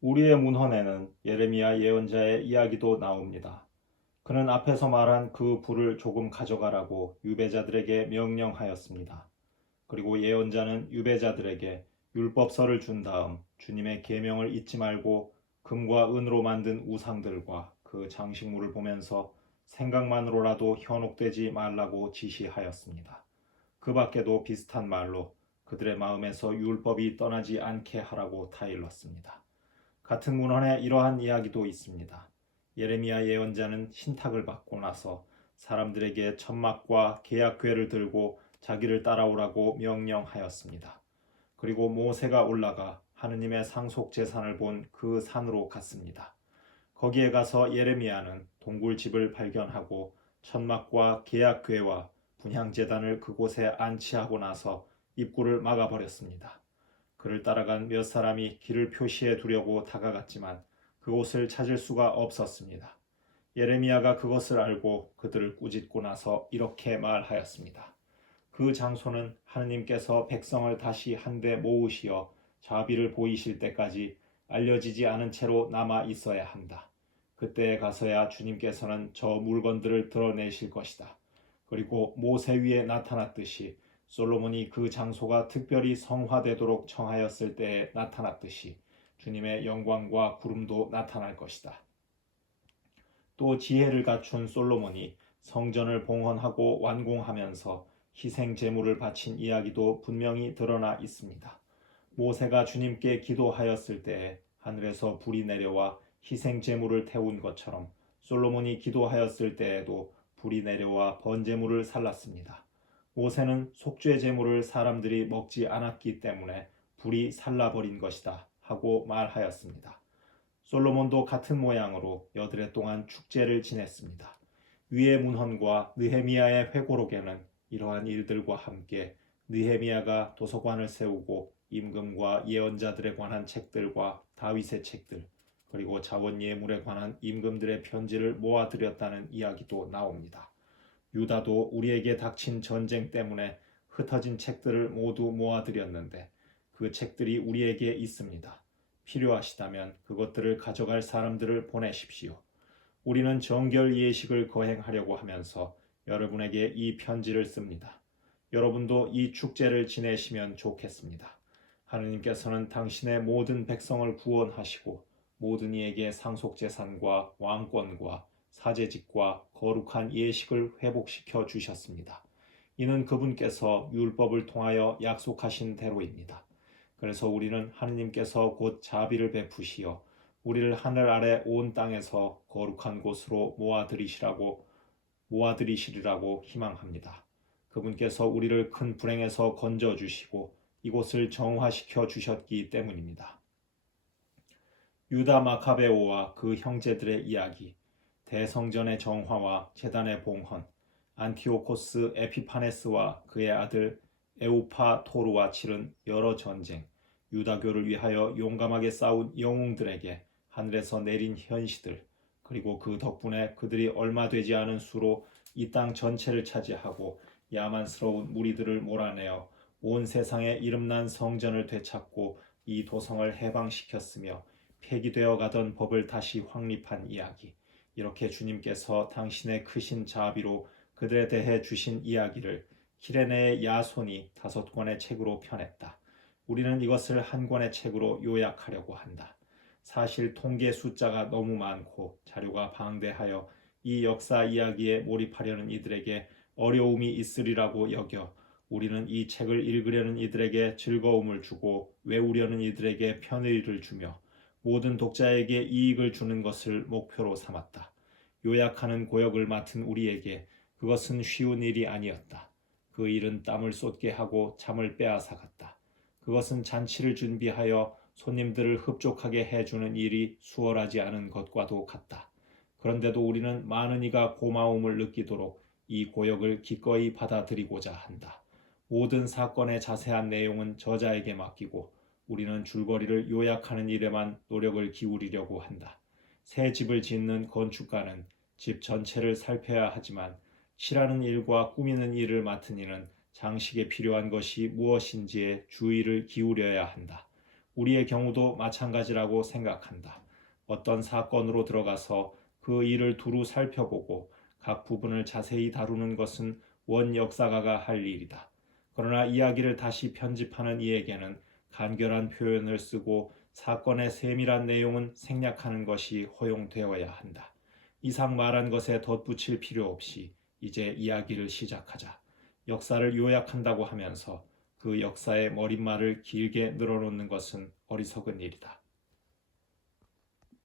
우리의 문헌에는 예레미야 예언자의 이야기도 나옵니다. 그는 앞에서 말한 그 불을 조금 가져가라고 유배자들에게 명령하였습니다. 그리고 예언자는 유배자들에게 율법서를 준 다음 주님의 계명을 잊지 말고 금과 은으로 만든 우상들과 그 장식물을 보면서 생각만으로라도 현혹되지 말라고 지시하였습니다. 그 밖에도 비슷한 말로 그들의 마음에서 율법이 떠나지 않게 하라고 타일렀습니다. 같은 문헌에 이러한 이야기도 있습니다. 예레미야 예언자는 신탁을 받고 나서 사람들에게 천막과 계약궤를 들고 자기를 따라오라고 명령하였습니다. 그리고 모세가 올라가 하느님의 상속 재산을 본 그 산으로 갔습니다. 거기에 가서 예레미야는 동굴집을 발견하고 천막과 계약궤와 분향제단을 그곳에 안치하고 나서 입구를 막아버렸습니다. 그를 따라간 몇 사람이 길을 표시해 두려고 다가갔지만 그곳을 찾을 수가 없었습니다. 예레미야가 그것을 알고 그들을 꾸짖고 나서 이렇게 말하였습니다. 그 장소는 하느님께서 백성을 다시 한데 모으시어 자비를 보이실 때까지 알려지지 않은 채로 남아 있어야 한다. 그때에 가서야 주님께서는 저 물건들을 드러내실 것이다. 그리고 모세 위에 나타났듯이 솔로몬이 그 장소가 특별히 성화되도록 청하였을 때에 나타났듯이 주님의 영광과 구름도 나타날 것이다. 또 지혜를 갖춘 솔로몬이 성전을 봉헌하고 완공하면서 희생 제물을 바친 이야기도 분명히 드러나 있습니다. 모세가 주님께 기도하였을 때에 하늘에서 불이 내려와 희생 제물을 태운 것처럼 솔로몬이 기도하였을 때에도 불이 내려와 번제물을 살랐습니다. 모세는 속죄 제물을 사람들이 먹지 않았기 때문에 불이 살라버린 것이다 하고 말하였습니다. 솔로몬도 같은 모양으로 여드레 동안 축제를 지냈습니다. 위의 문헌과 느헤미야의 회고록에는 이러한 일들과 함께 느헤미야가 도서관을 세우고 임금과 예언자들에 관한 책들과 다윗의 책들 그리고 자원 예물에 관한 임금들의 편지를 모아들였다는 이야기도 나옵니다. 유다도 우리에게 닥친 전쟁 때문에 흩어진 책들을 모두 모아들였는데 그 책들이 우리에게 있습니다. 필요하시다면 그것들을 가져갈 사람들을 보내십시오. 우리는 정결 예식을 거행하려고 하면서 여러분에게 이 편지를 씁니다. 여러분도 이 축제를 지내시면 좋겠습니다. 하느님께서는 당신의 모든 백성을 구원하시고 모든 이에게 상속 재산과 왕권과 사제직과 거룩한 예식을 회복시켜 주셨습니다. 이는 그분께서 율법을 통하여 약속하신 대로입니다. 그래서 우리는 하느님께서 곧 자비를 베푸시어 우리를 하늘 아래 온 땅에서 거룩한 곳으로 모아들이시라고 모아들이시리라고 희망합니다. 그분께서 우리를 큰 불행에서 건져 주시고 이곳을 정화시켜 주셨기 때문입니다. 유다 마카베오와 그 형제들의 이야기, 대성전의 정화와 재단의 봉헌, 안티오코스 에피파네스와 그의 아들 에우파 토르와 치른 여러 전쟁, 유다교를 위하여 용감하게 싸운 영웅들에게 하늘에서 내린 현시들, 그리고 그 덕분에 그들이 얼마 되지 않은 수로 이 땅 전체를 차지하고 야만스러운 무리들을 몰아내어 온 세상에 이름난 성전을 되찾고 이 도성을 해방시켰으며 폐기되어 가던 법을 다시 확립한 이야기. 이렇게 주님께서 당신의 크신 자비로 그들에 대해 주신 이야기를 키레네의 야손이 다섯 권의 책으로 펴냈다. 우리는 이것을 한 권의 책으로 요약하려고 한다. 사실 통계 숫자가 너무 많고 자료가 방대하여 이 역사 이야기에 몰입하려는 이들에게 어려움이 있으리라고 여겨 우리는 이 책을 읽으려는 이들에게 즐거움을 주고 외우려는 이들에게 편의를 주며 모든 독자에게 이익을 주는 것을 목표로 삼았다. 요약하는 고역을 맡은 우리에게 그것은 쉬운 일이 아니었다. 그 일은 땀을 쏟게 하고 잠을 빼앗아 갔다. 그것은 잔치를 준비하여 손님들을 흡족하게 해주는 일이 수월하지 않은 것과도 같다. 그런데도 우리는 많은 이가 고마움을 느끼도록 이 고역을 기꺼이 받아들이고자 한다. 모든 사건의 자세한 내용은 저자에게 맡기고 우리는 줄거리를 요약하는 일에만 노력을 기울이려고 한다. 새 집을 짓는 건축가는 집 전체를 살펴야 하지만 칠하는 일과 꾸미는 일을 맡은 이는 장식에 필요한 것이 무엇인지에 주의를 기울여야 한다. 우리의 경우도 마찬가지라고 생각한다. 어떤 사건으로 들어가서 그 일을 두루 살펴보고 각 부분을 자세히 다루는 것은 원 역사가가 할 일이다. 그러나 이야기를 다시 편집하는 이에게는 간결한 표현을 쓰고 사건의 세밀한 내용은 생략하는 것이 허용되어야 한다. 이상 말한 것에 덧붙일 필요 없이 이제 이야기를 시작하자. 역사를 요약한다고 하면서 그 역사의 머릿말을 길게 늘어놓는 것은 어리석은 일이다.